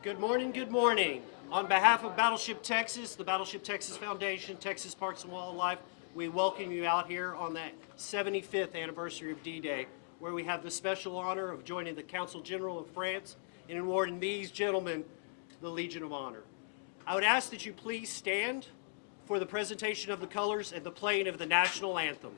Good morning, good morning. On behalf of Battleship Texas, the Battleship Texas Foundation, Texas Parks and Wildlife, we welcome you out here on that 75th anniversary of D-Day, where we have the special honor of joining the Consul General of France in awarding these gentlemen the Legion of Honor. I would ask that you please stand for the presentation of the colors and the playing of the national anthem.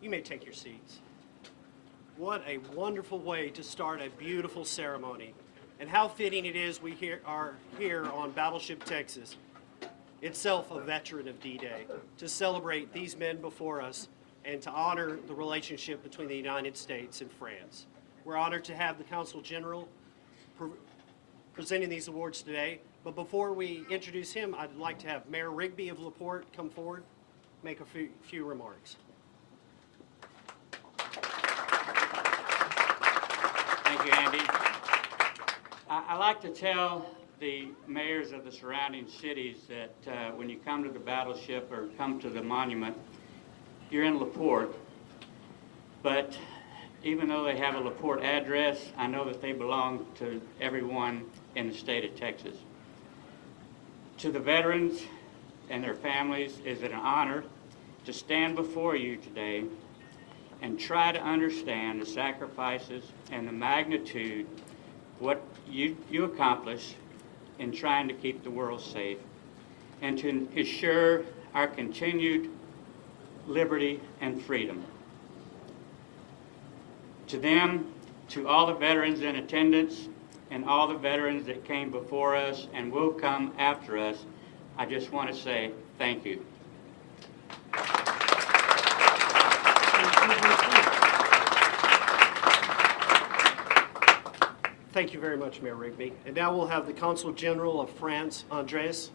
You may take your seats. What a wonderful way to start a beautiful ceremony. And how fitting it is we are here on Battleship Texas, itself a veteran of D-Day, to celebrate these men before us and to honor the relationship between the United States and France. We're honored to have the Consul General presenting these awards today. But before we introduce him, I'd like to have Mayor Rigby of LaPorte come forward, make a few remarks. Thank you, Andy. I like to tell the mayors of the surrounding cities that when you come to the battleship or come to the monument, you're in LaPorte, but even though they have a LaPorte address, I know that they belong to everyone in the state of Texas. To the veterans and their families, is it an honor to stand before you today and try to understand the sacrifices and the magnitude what you accomplish in trying to keep the world safe and to assure our continued liberty and freedom. To them, to all the veterans in attendance and all the veterans that came before us and will come after us, I just want to say thank you. Thank you very much, Mayor Rigby. And now we'll have the Consul General of France, Andres.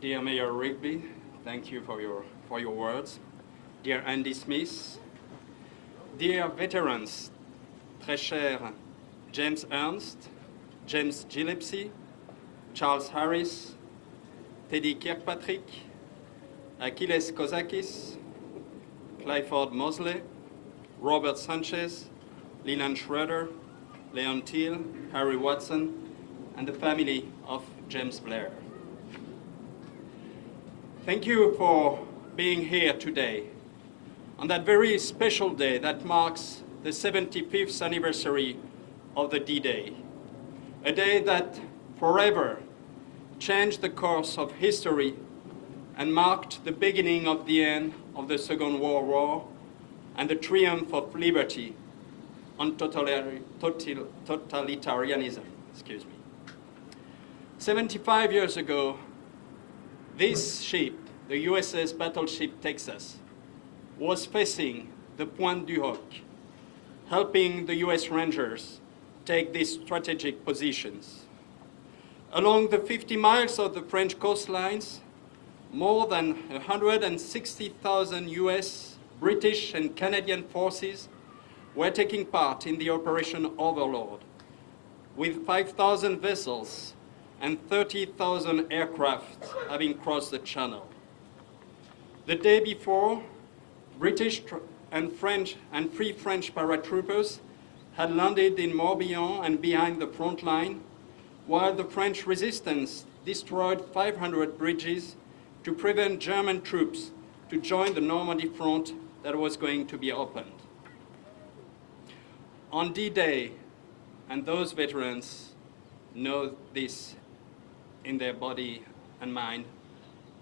Dear Mayor Rigby, thank you for your words. Dear Andy Smith, dear veterans, très cher James Ernst, James Gillespie, Charles Harris, Teddy Kirkpatrick, Achilles Kozak, Clifford Mosley, Robert Sanchez, Leland Schroeder, Leon Teal, Harry Watson, and the family of James Blair. Thank you for being here today, on that very special day that marks the 75th anniversary of the D-Day, a day that forever changed the course of history and marked the beginning of the end of the Second World War and the triumph of liberty on totalitarianism. 75 years ago, this ship, the USS Battleship Texas, was facing the Pointe du Hoc, helping the US Rangers take these strategic positions. Along the 50 miles of the French coastlines, more than 160,000 US, British, and Canadian forces were taking part in the Operation Overlord, with 5,000 vessels and 30,000 aircraft having crossed the channel. The day before, British and French and Free French paratroopers had landed in Morbihan and behind the front line, while the French resistance destroyed 500 bridges to prevent German troops to join the Normandy front that was going to be opened. On D-Day, and those veterans know this in their body and mind,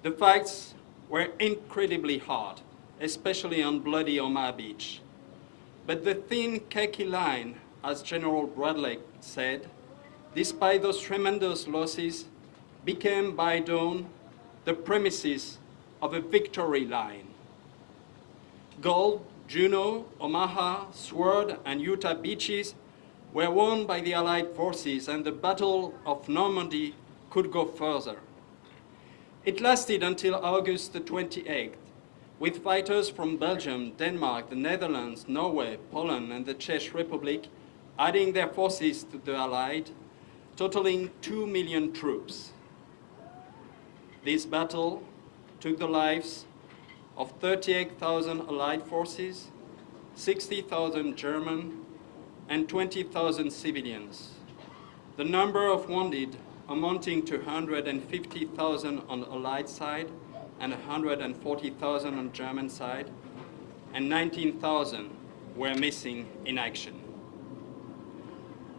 the fights were incredibly hard, especially on bloody Omaha Beach. But the thin khaki line, as General Bradley said, despite those tremendous losses, became by dawn the premises of a victory line. Gold, Juno, Omaha, Sword, and Utah beaches were won by the Allied forces, and the Battle of Normandy could go further. It lasted until August the 28th, with fighters from Belgium, Denmark, the Netherlands, Norway, Poland, and the Czech Republic adding their forces to the Allied, totaling 2 million troops. This battle took the lives of 38,000 Allied forces, 60,000 German, and 20,000 civilians. The number of wounded amounting to 150,000 on the Allied side and 140,000 on German side, and 19,000 were missing in action.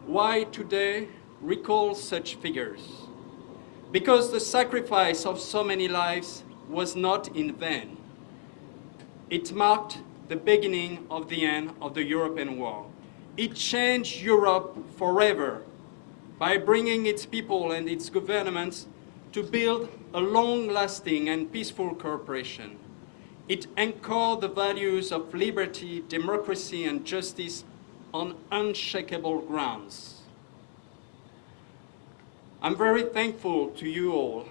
Why today recall such figures? Because the sacrifice of so many lives was not in vain. It marked the beginning of the end of the European war. It changed Europe forever by bringing its people and its governments to build a long-lasting and peaceful cooperation. It anchored the values of liberty, democracy, and justice on unshakable grounds. I'm very thankful to you all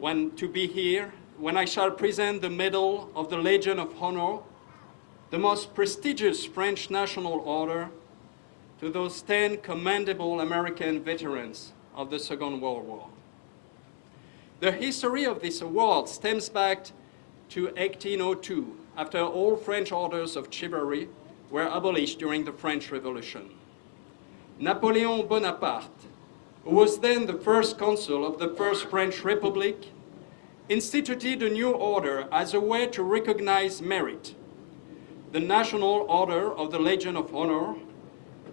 to be here when I shall present the Medal of the Legion of Honor, the most prestigious French national order, to those 10 commendable American veterans of the Second World War. The history of this award stems back to 1802, after all French orders of chivalry were abolished during the French Revolution. Napoleon Bonaparte, who was then the first consul of the First French Republic, instituted a new order as a way to recognize merit, the National Order of the Legion of Honor.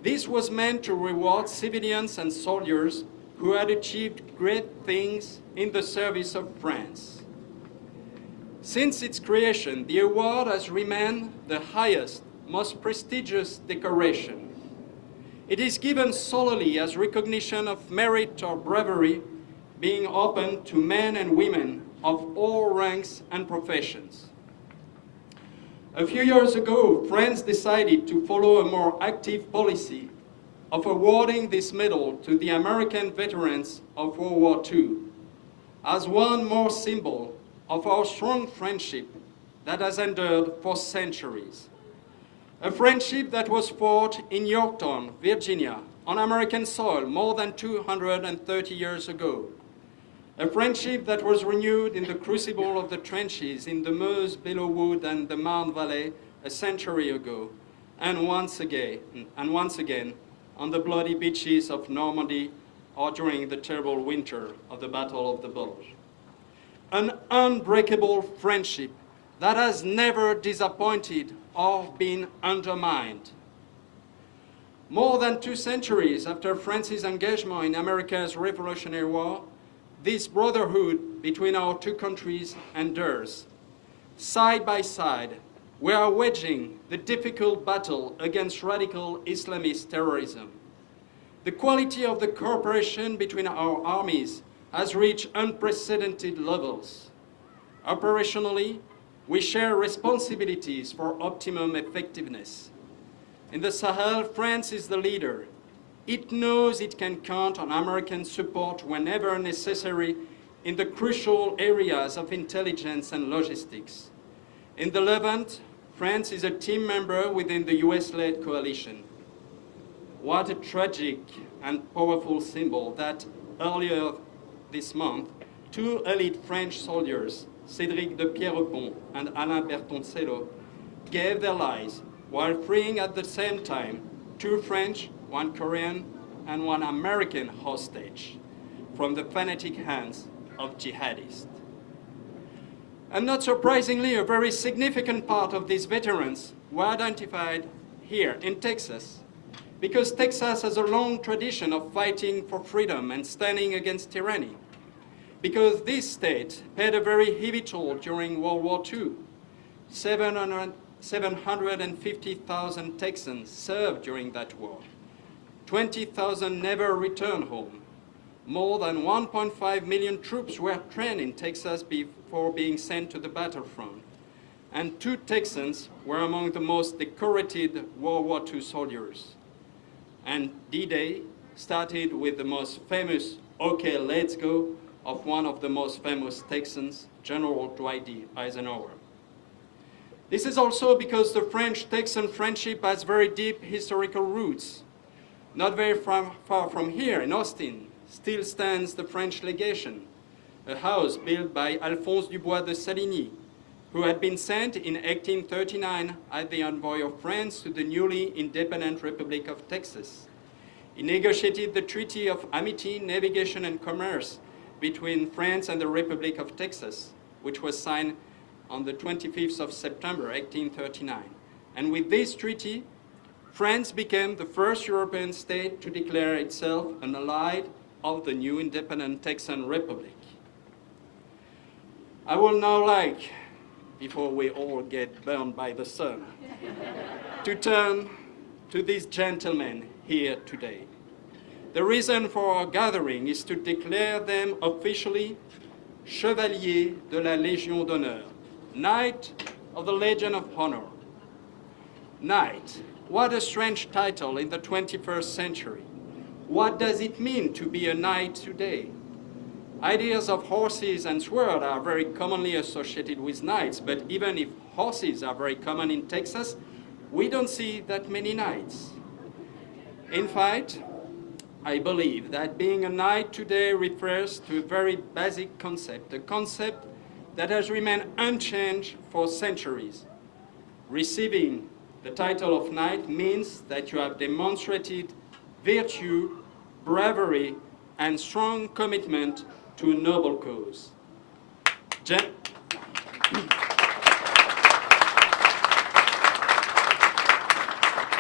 This was meant to reward civilians and soldiers who had achieved great things in the service of France. Since its creation, the award has remained the highest, most prestigious decoration. It is given solely as recognition of merit or bravery, being open to men and women of all ranks and professions. A few years ago, France decided to follow a more active policy of awarding this medal to the American veterans of World War II, as one more symbol of our strong friendship that has endured for centuries. A friendship that was fought in Yorktown, Virginia, on American soil more than 230 years ago. A friendship that was renewed in the crucible of the trenches in the Meuse, Belleau-Wood, and the Marne Valley a century ago, and once again on the bloody beaches of Normandy or during the terrible winter of the Battle of the Bulge. An unbreakable friendship that has never disappointed or been undermined. More than 2 centuries after France's engagement in America's Revolutionary War, this brotherhood between our 2 countries endures. Side by side, we are waging the difficult battle against radical Islamist terrorism. The quality of the cooperation between our armies has reached unprecedented levels. Operationally, we share responsibilities for optimum effectiveness. In the Sahel, France is the leader. It knows it can count on American support whenever necessary in the crucial areas of intelligence and logistics. In the Levant, France is a team member within the US-led coalition. What a tragic and powerful symbol that earlier this month, 2 elite French soldiers, Cédric de Pierrepont and Alain Bertoncello, gave their lives while freeing at the same time 2 French, 1 Korean, and 1 American hostage from the fanatic hands of jihadists. And not surprisingly, a very significant part of these veterans were identified here in Texas, because Texas has a long tradition of fighting for freedom and standing against tyranny, because this state paid a very heavy toll during World War II. 750,000 Texans served during that war. 20,000 never returned home. More than 1.5 million troops were trained in Texas before being sent to the battlefront. And 2 Texans were among the most decorated World War II soldiers. And D-Day started with the most famous "Okay, let's go" of one of the most famous Texans, General Dwight D. Eisenhower. This is also because the French-Texan friendship has very deep historical roots. Not very far from here, in Austin, still stands the French legation, a house built by Alphonse Dubois de Saligny, who had been sent in 1839 as the envoy of France to the newly independent Republic of Texas. He negotiated the Treaty of Amity, Navigation, and Commerce between France and the Republic of Texas, which was signed on the 25th of September, 1839. And with this treaty, France became the first European state to declare itself an allied of the new independent Texan Republic. I would now like, before we all get burned by the sun, to turn to these gentlemen here today. The reason for our gathering is to declare them officially Chevaliers de la Légion d'honneur, Knight of the Legion of Honor. Knight, what a strange title in the 21st century. What does it mean to be a knight today? Ideas of horses and sword are very commonly associated with knights, but even if horses are very common in Texas, we don't see that many knights. In fact, I believe that being a knight today refers to a very basic concept, a concept that has remained unchanged for centuries. Receiving the title of knight means that you have demonstrated virtue, bravery, and strong commitment to a noble cause.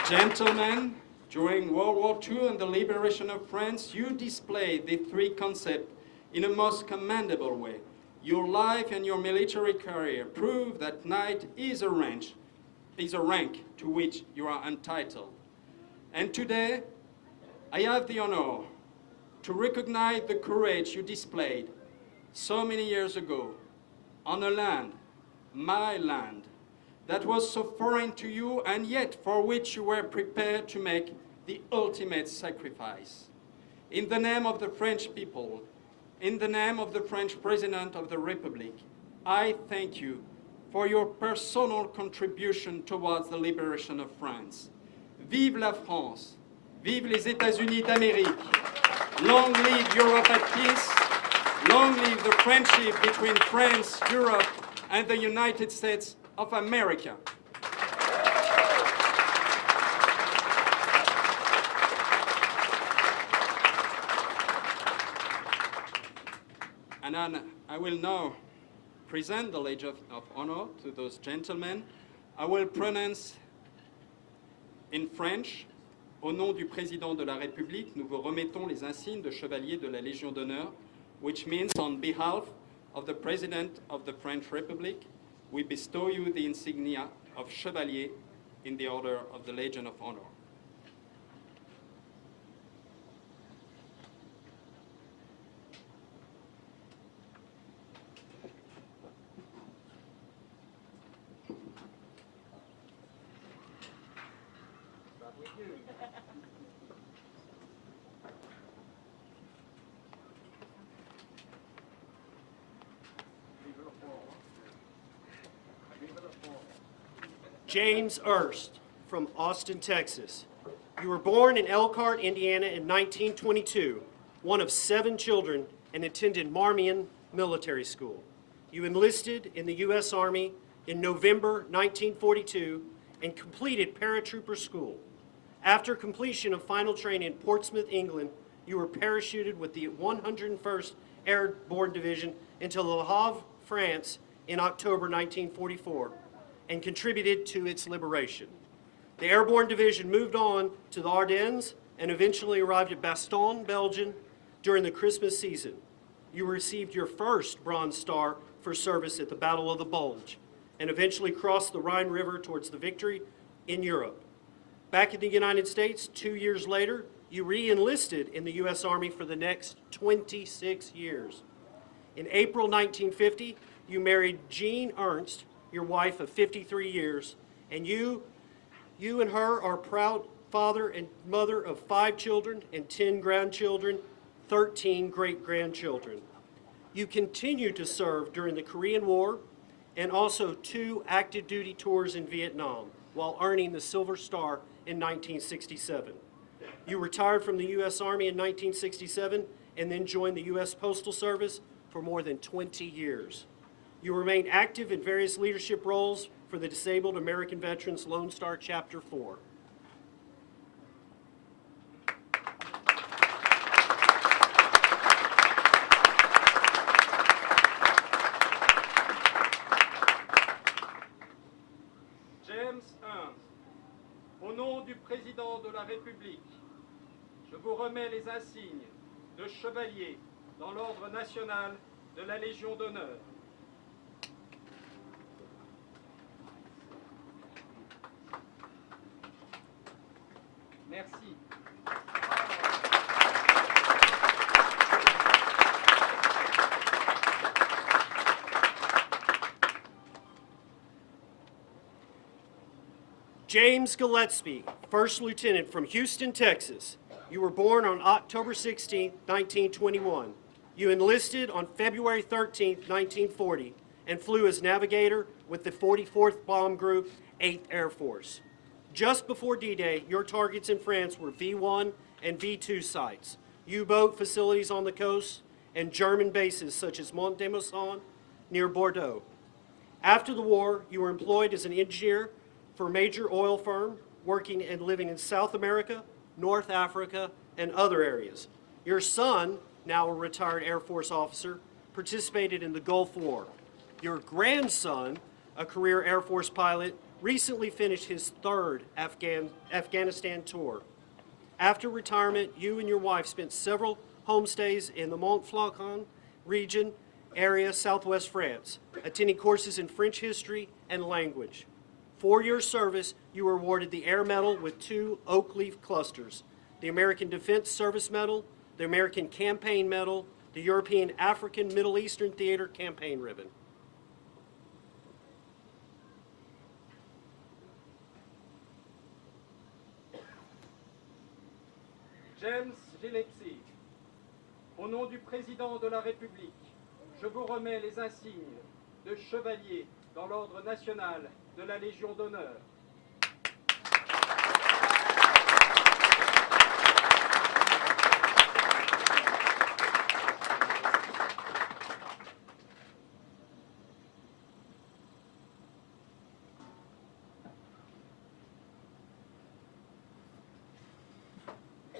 Gentlemen, during World War II and the liberation of France, you displayed the three concepts in a most commendable way. Your life and your military career prove that knight is a rank to which you are entitled. And today, I have the honor to recognize the courage you displayed so many years ago on a land, my land, that was so foreign to you and yet for which you were prepared to make the ultimate sacrifice. In the name of the French people, in the name of the French President of the Republic, I thank you for your personal contribution towards the liberation of France. Vive la France! Vive les États-Unis d'Amérique! Long live Europe at peace! Long live the friendship between France, Europe, and the United States of America! And I will now present the Legion of Honor to those gentlemen. I will pronounce in French. Au nom du Président de la République, nous vous remettons les insignes de Chevalier de la Légion d'honneur, which means on behalf of the President of the French Republic, we bestow you the insignia of Chevalier in the order of the Legion of Honor. James Ernst from Austin, Texas. You were born in Elkhart, Indiana in 1922, one of 7 children, and attended Marmion Military School. You enlisted in the U.S. Army in November 1942 and completed paratrooper school. After completion of final training in Portsmouth, England, you were parachuted with the 101st Airborne Division into Le Havre, France in October 1944 and contributed to its liberation. The Airborne Division moved on to the Ardennes and eventually arrived at Bastogne, Belgium during the Christmas season. You received your first Bronze Star for service at the Battle of the Bulge and eventually crossed the Rhine River towards the victory in Europe. Back in the United States, 2 years later, you re-enlisted in the U.S. Army for the next 26 years. In April 1950, you married Jean Ernst, your wife of 53 years, and you and her are proud father and mother of 5 children and 10 grandchildren, 13 great-grandchildren. You continued to serve during the Korean War and also 2 active duty tours in Vietnam while earning the Silver Star in 1967. You retired from the U.S. Army in 1967 and then joined the U.S. Postal Service for more than 20 years. You remain active in various leadership roles for the Disabled American Veterans Lone Star Chapter 4. James Ernst, au nom du Président de la République, je vous remets les insignes de chevalier dans l'ordre national de la Légion d'honneur. Merci. James Gillespie, First Lieutenant from Houston, Texas. You were born on October 16, 1921. You enlisted on February 13, 1940, and flew as navigator with the 44th Bomb Group, 8th Air Force. Just before D-Day, your targets in France were V-1 and V-2 sites, U-boat facilities on the coast, and German bases such as Mont-de-Marsan near Bordeaux. After the war, you were employed as an engineer for a major oil firm, working and living in South America, North Africa, and other areas. Your son, now a retired Air Force officer, participated in the Gulf War. Your grandson, a career Air Force pilot, recently finished his third Afghanistan tour. After retirement, you and your wife spent several homestays in the Montfaucon region area, southwest France, attending courses in French history and language. For your service, you were awarded the Air Medal with 2 oak leaf clusters, the American Defense Service Medal, the American Campaign Medal, the European African Middle Eastern Theater Campaign Ribbon. James Gillespie, au nom du Président de la République, je vous remets les insignes de chevalier dans l'ordre national de la Légion d'honneur.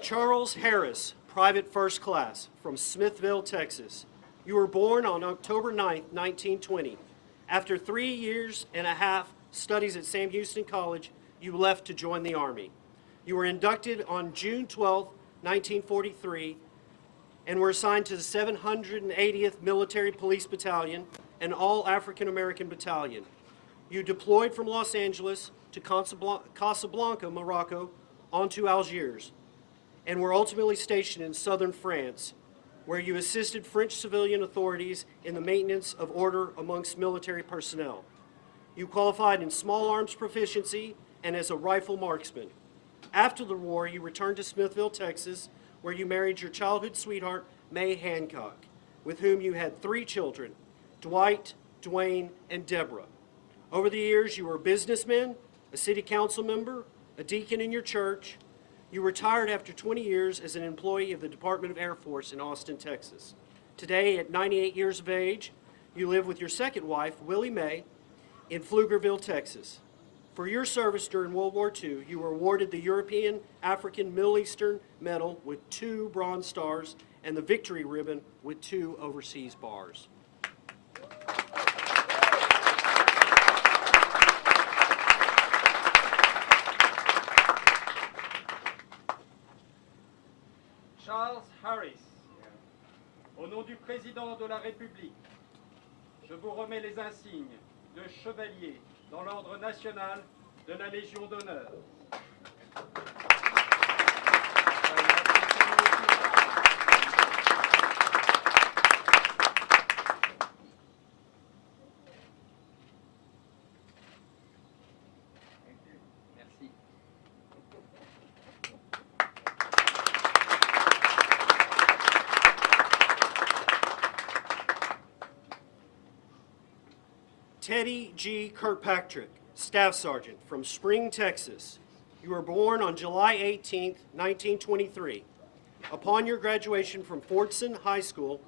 Charles Harris, Private First Class, from Smithville, Texas. You were born on October 9, 1920. After 3 years and a half studies at Sam Houston College, you left to join the Army. You were inducted on June 12, 1943, and were assigned to the 780th Military Police Battalion, an all-African American battalion. You deployed from Los Angeles to Casablanca, Morocco, onto Algiers, and were ultimately stationed in southern France, where you assisted French civilian authorities in the maintenance of order amongst military personnel. You qualified in small arms proficiency and as a rifle marksman. After the war, you returned to Smithville, Texas, where you married your childhood sweetheart, May Hancock, with whom you had 3 children, Dwight, Dwayne, and Deborah. Over the years, you were a businessman, a city council member, a deacon in your church. You retired after 20 years as an employee of the Department of Air Force in Austin, Texas. Today, at 98 years of age, you live with your second wife, Willie Mae, in Pflugerville, Texas. For your service during World War II, you were awarded the European African Middle Eastern Medal with 2 Bronze Stars and the Victory Ribbon with 2 overseas bars. Charles Harris, au nom du Président de la République, je vous remets les insignes de chevalier dans l'ordre national de la Légion d'honneur. Merci. Teddy G. Kirkpatrick, Staff Sergeant from Spring, Texas. You were born on July 18, 1923. Upon your graduation from Fordson High School,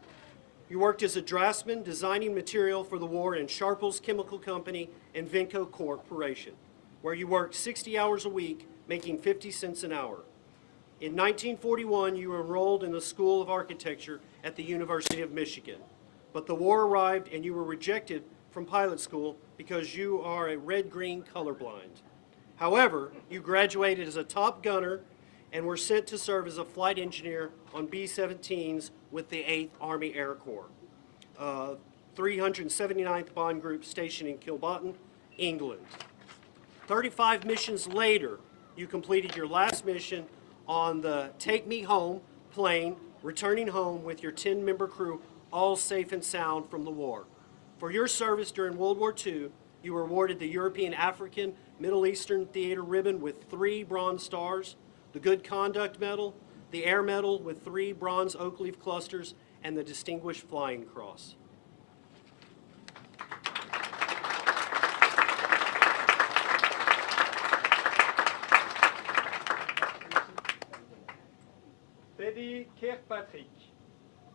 you worked as a draftsman designing material for the war in Sharples Chemical Company and Venco Corporation, where you worked 60 hours a week, making 50 cents an hour. In 1941, you were enrolled in the School of Architecture at the University of Michigan, but the war arrived and you were rejected from pilot school because you are a red-green colorblind. However, you graduated as a top gunner and were sent to serve as a flight engineer on B-17s with the 8th Army Air Corps, 379th Bond Group stationed in Kilbotton, England. 35 missions later, you completed your last mission on the Take Me Home plane, returning home with your 10-member crew, all safe and sound from the war. For your service during World War II, you were awarded the European African Middle Eastern Theater Ribbon with 3 Bronze Stars, the Good Conduct Medal, the Air Medal with 3 Bronze Oak Leaf Clusters, and the Distinguished Flying Cross. G Kirkpatrick,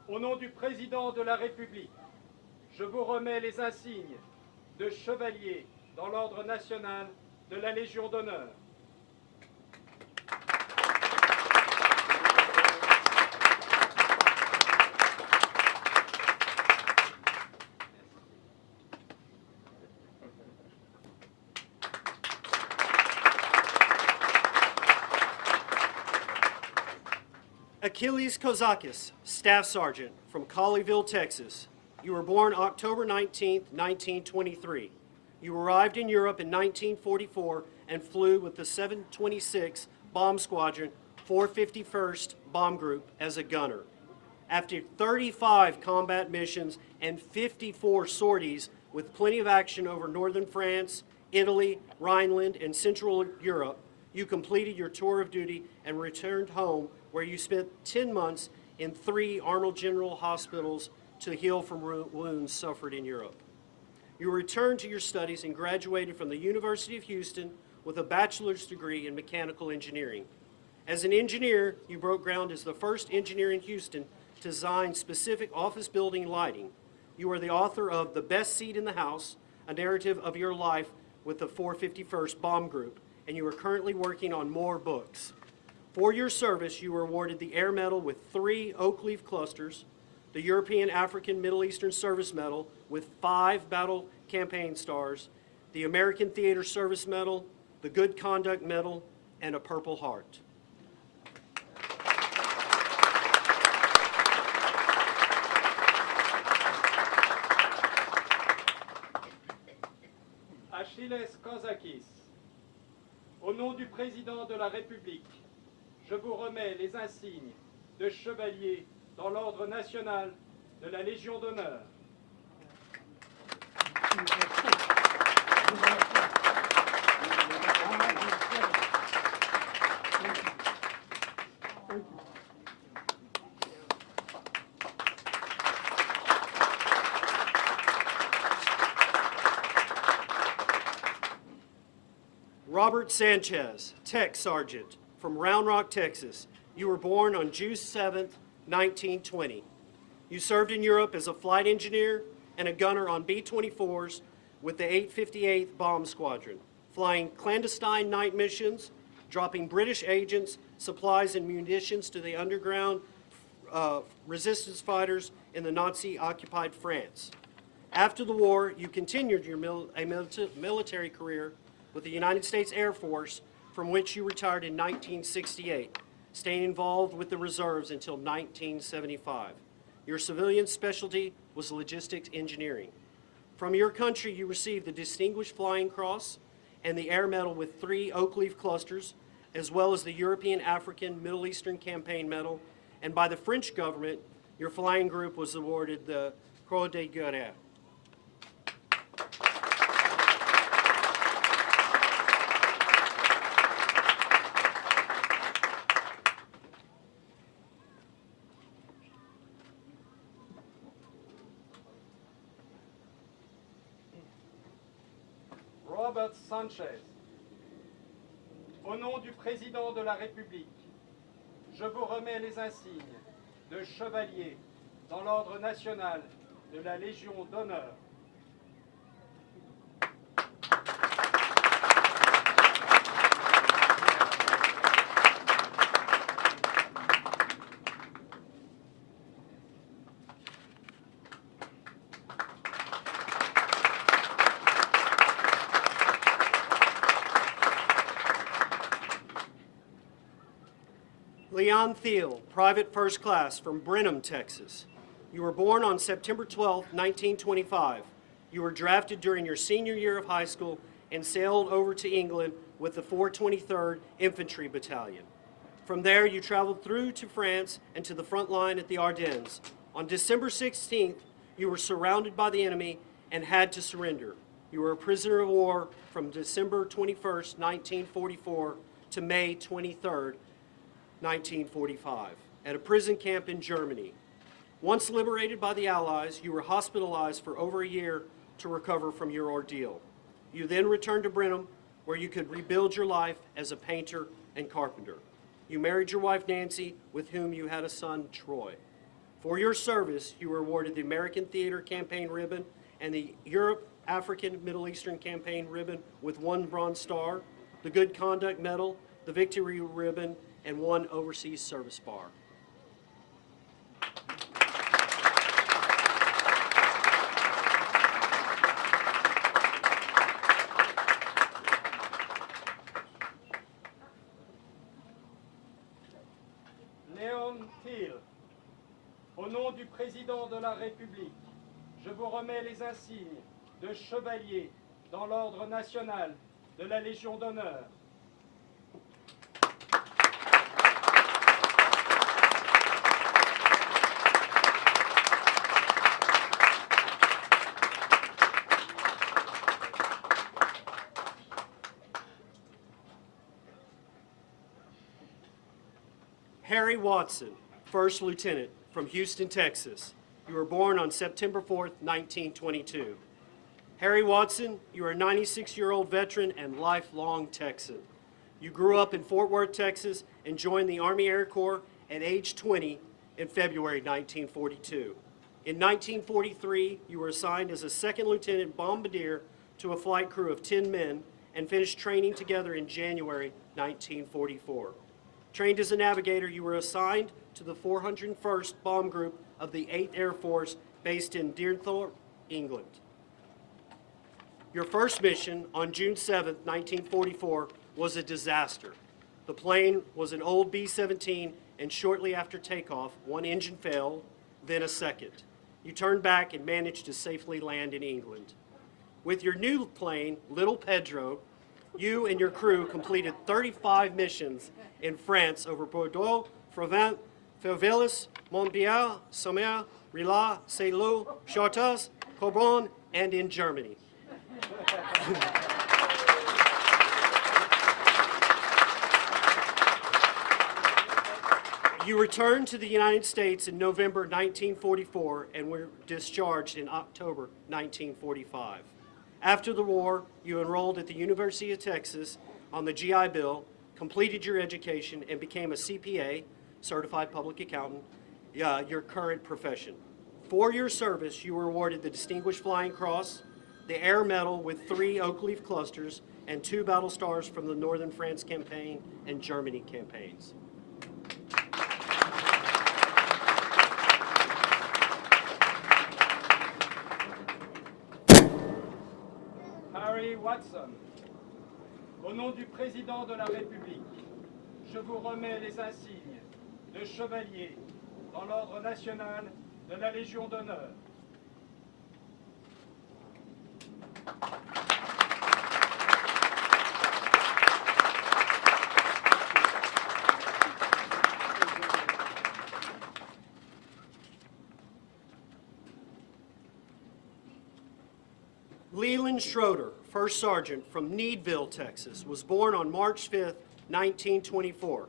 au nom du Président de la République, je vous remets les insignes de chevalier dans l'ordre national de la Légion d'honneur. Achilles Kozak, Staff Sergeant from Colleyville, Texas. You were born October 19, 1923. You arrived in Europe in 1944 and flew with the 726 Bomb Squadron, 451st Bomb Group as a gunner. After 35 combat missions and 54 sorties with plenty of action over northern France, Italy, Rhineland, and Central Europe, you completed your tour of duty and returned home, where you spent 10 months in 3 Arnold General hospitals to heal from wounds suffered in Europe. You returned to your studies and graduated from the University of Houston with a bachelor's degree in mechanical engineering. As an engineer, you broke ground as the first engineer in Houston to design specific office building lighting. You are the author of The Best Seat in the House, a narrative of your life with the 451st Bomb Group, and you are currently working on more books. For your service, you were awarded the Air Medal with 3 Oak Leaf Clusters, the European, African, Middle Eastern Service Medal with 5 Battle Campaign Stars, the American Theater Service Medal, the Good Conduct Medal, and a Purple Heart. Achilles Kozak, au nom du Président de la République, je vous remets les insignes de chevalier dans l'ordre national de la Légion d'honneur. Robert Sanchez, Tech Sergeant from Round Rock, Texas. You were born on June 7th, 1920. You served in Europe as a flight engineer and a gunner on B-24s with the 858th Bomb Squadron, flying clandestine night missions, dropping British agents, supplies, and munitions to the underground resistance fighters in the Nazi-occupied France. After the war, you continued your military career with the United States Air Force, from which you retired in 1968, staying involved with the reserves until 1975. Your civilian specialty was logistics engineering. From your country, you received the Distinguished Flying Cross and the Air Medal with 3 Oak Leaf Clusters, as well as the European, African, Middle Eastern Campaign Medal, and by the French government, your flying group was awarded the Croix de Guerre. Sanchez, au nom du Président de la République, je vous remets les insignes de chevalier dans l'ordre national de la Légion d'honneur. Leon Thiel, Private First Class from Brenham, Texas. You were born on September 12, 1925. You were drafted during your senior year of high school and sailed over to England with the 423rd Infantry Battalion. From there, you traveled through to France and to the front line at the Ardennes. On December 16th, you were surrounded by the enemy and had to surrender. You were a prisoner of war from December 21st, 1944 to May 23rd, 1945, at a prison camp in Germany. Once liberated by the Allies, you were hospitalized for over a year to recover from your ordeal. You then returned to Brenham, where you could rebuild your life as a painter and carpenter. You married your wife, Nancy, with whom you had a son, Troy. For your service, you were awarded the American Theater Campaign Ribbon and the Europe, African, Middle Eastern Campaign Ribbon with 1 Bronze Star, the Good Conduct Medal, the Victory Ribbon, and 1 Overseas Service Bar. Au nom du président de la République, je vous remets les insignes de chevalier dans l'ordre national de la Légion d'honneur. Harry Watson, First Lieutenant from Houston, Texas. You were born on September 4th, 1922. Harry Watson, you are a 96-year-old veteran and lifelong Texan. You grew up in Fort Worth, Texas, and joined the Army Air Corps at age 20 in February 1942. In 1943, you were assigned as a second lieutenant bombardier to a flight crew of 10 men and finished training together in January 1944. Trained as a navigator, you were assigned to the 401st Bomb Group of the 8th Air Force based in Deerthorpe, England. Your first mission on June 7, 1944 was a disaster. The plane was an old B-17, and shortly after takeoff, 1 engine failed, then a second. You turned back and managed to safely land in England. With your new plane, Little Pedro, you and your crew completed 35 missions in France over Bordeaux, Provence, Fervelis, Montbéliard, Sommer, Rila, Saint-Lô, Chartres, Cobron, and in Germany. You returned to the United States in November 1944 and were discharged in October 1945. After the war, you enrolled at the University of Texas on the GI Bill, completed your education, and became a CPA, Certified Public Accountant, your current profession. For your service, you were awarded the Distinguished Flying Cross, the Air Medal with 3 oak leaf clusters, and 2 battle stars from the Northern France campaign and Germany campaigns. Harry Watson, au nom du président de la République, je vous remets les insignes de chevalier dans l'ordre national de la Légion d'honneur. Leland Schroeder, First Sergeant from Needville, Texas, was born on March 5th, 1924.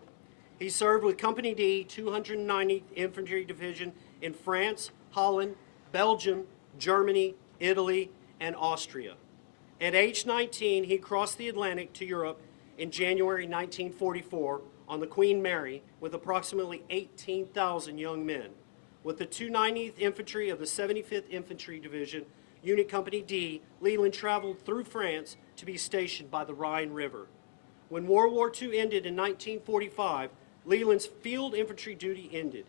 He served with Company D, 290th Infantry Division in France, Holland, Belgium, Germany, Italy, and Austria. At age 19, he crossed the Atlantic to Europe in January 1944 on the Queen Mary with approximately 18,000 young men. With the 290th Infantry of the 75th Infantry Division, Unit Company D, Leland traveled through France to be stationed by the Rhine River. When World War II ended in 1945, Leland's field infantry duty ended.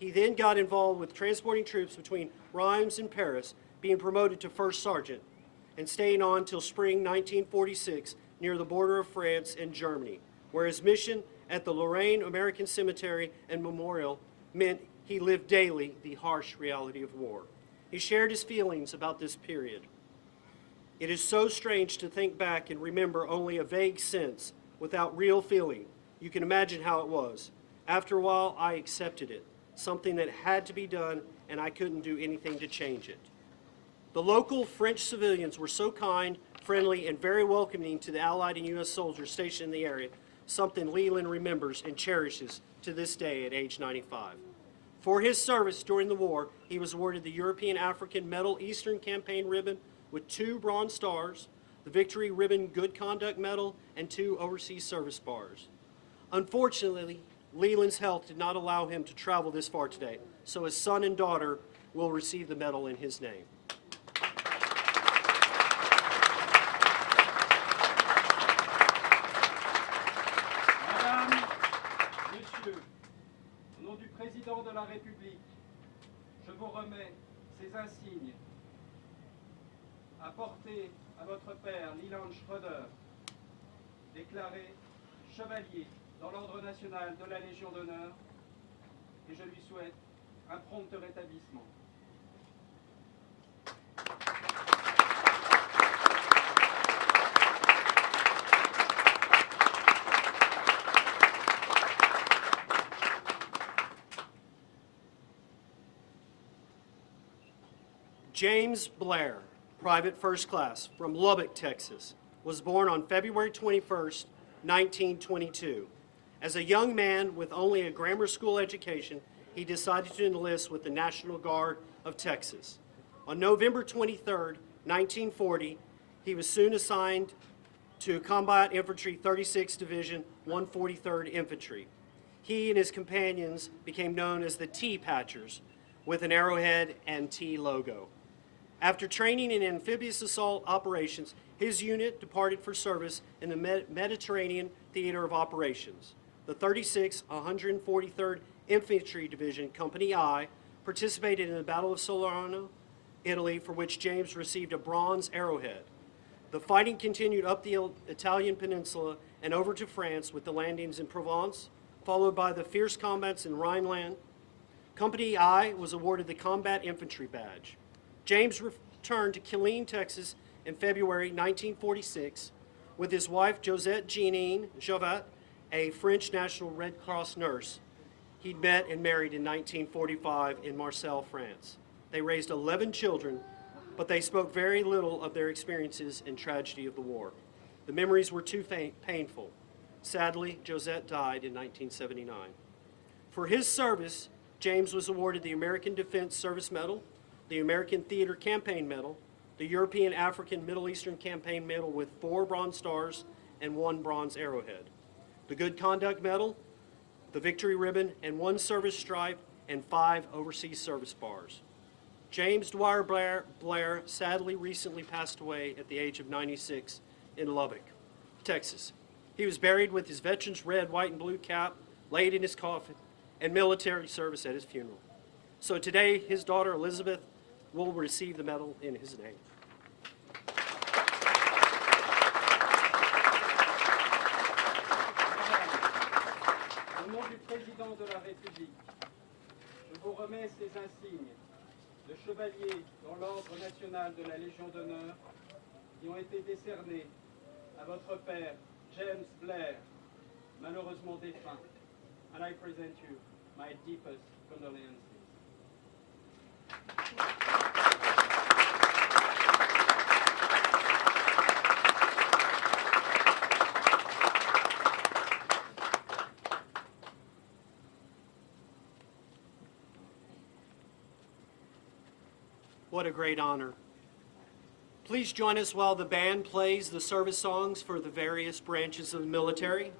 He then got involved with transporting troops between Reims and Paris, being promoted to First Sergeant, and staying on till spring 1946 near the border of France and Germany, where his mission at the Lorraine American Cemetery and Memorial meant he lived daily the harsh reality of war. He shared his feelings about this period. It is so strange to think back and remember only a vague sense without real feeling. You can imagine how it was. After a while, I accepted it, something that had to be done, and I couldn't do anything to change it. The local French civilians were so kind, friendly, and very welcoming to the Allied and U.S. soldiers stationed in the area, something Leland remembers and cherishes to this day at age 95. For his service during the war, he was awarded the European African Middle Eastern Campaign Ribbon with 2 Bronze Stars, the Victory Ribbon Good Conduct Medal, and 2 Overseas Service Bars. Unfortunately, Leland's health did not allow him to travel this far today, so his son and daughter will receive the medal in his name. Madame, Messieurs, au nom du Président de la République, je vous remets ces insignes apportés à votre père, Leland Schroeder, déclaré chevalier dans l'Ordre national de la Légion d'honneur, et je lui souhaite un prompt rétablissement. James Blair, Private First Class, from Lubbock, Texas, was born on February 21st, 1922. As a young man with only a grammar school education, he decided to enlist with the National Guard of Texas. On November 23rd, 1940, he was soon assigned to Combat Infantry 36th Division, 143rd Infantry. He and his companions became known as the T-Patchers, with an arrowhead and T logo. After training in amphibious assault operations, his unit departed for service in the Mediterranean Theater of Operations. The 36th 143rd Infantry Division, Company I, participated in the Battle of Salerno, Italy, for which James received a bronze arrowhead. The fighting continued up the Italian peninsula and over to France with the landings in Provence, followed by the fierce combats in Rhineland. Company I was awarded the Combat Infantry Badge. James returned to Killeen, Texas in February 1946 with his wife Josette Jeanine Jovat, a French National Red Cross nurse. He'd met and married in 1945 in Marseille, France. They raised 11 children, but they spoke very little of their experiences and tragedy of the war. The memories were too painful. Sadly, Josette died in 1979. For his service, James was awarded the American Defense Service Medal, the American Theater Campaign Medal, the European African Middle Eastern Campaign Medal with 4 Bronze Stars and 1 Bronze Arrowhead, the Good Conduct Medal, the Victory Ribbon and 1 Service Stripe, and 5 Overseas Service Bars. James Dwyer Blair sadly recently passed away at the age of 96 in Lubbock, Texas. He was buried with his veteran's red, white, and blue cap laid in his coffin and military service at his funeral. So today, his daughter Elizabeth will receive the medal in his name. Au nom du Président de la République, je vous remets ces insignes de chevalier dans l'Ordre national de la Légion d'honneur qui ont été décernés à votre père, James Blair, malheureusement défunt. And I present you my deepest condolences. What a great honor. Please join us while the band plays the service songs for the various branches of the military.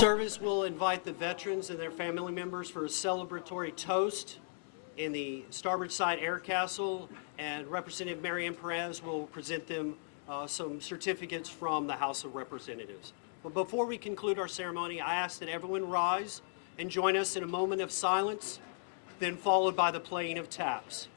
service, we'll invite the veterans and their family members for a celebratory toast in the starboard side air castle, and Representative Marianne Perez will present them some certificates from the House of Representatives. But before we conclude our ceremony, I ask that everyone rise and join us in a moment of silence, then followed by the playing of taps.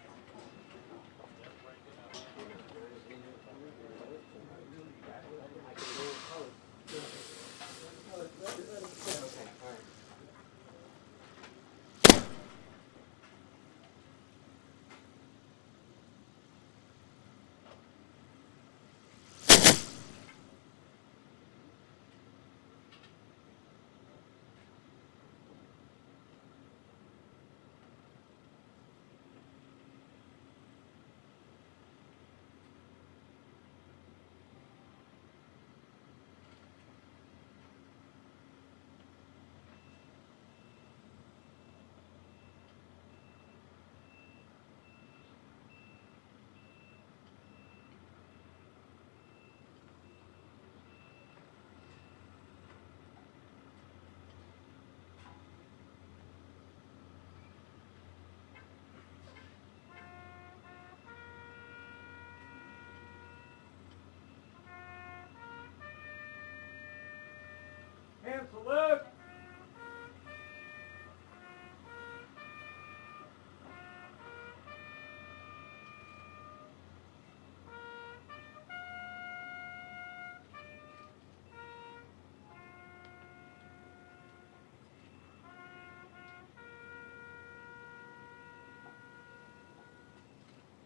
Hand salute.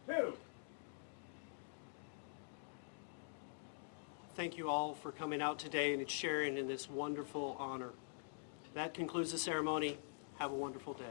Two. Thank you all for coming out today and sharing in this wonderful honor. That concludes the ceremony. Have a wonderful day.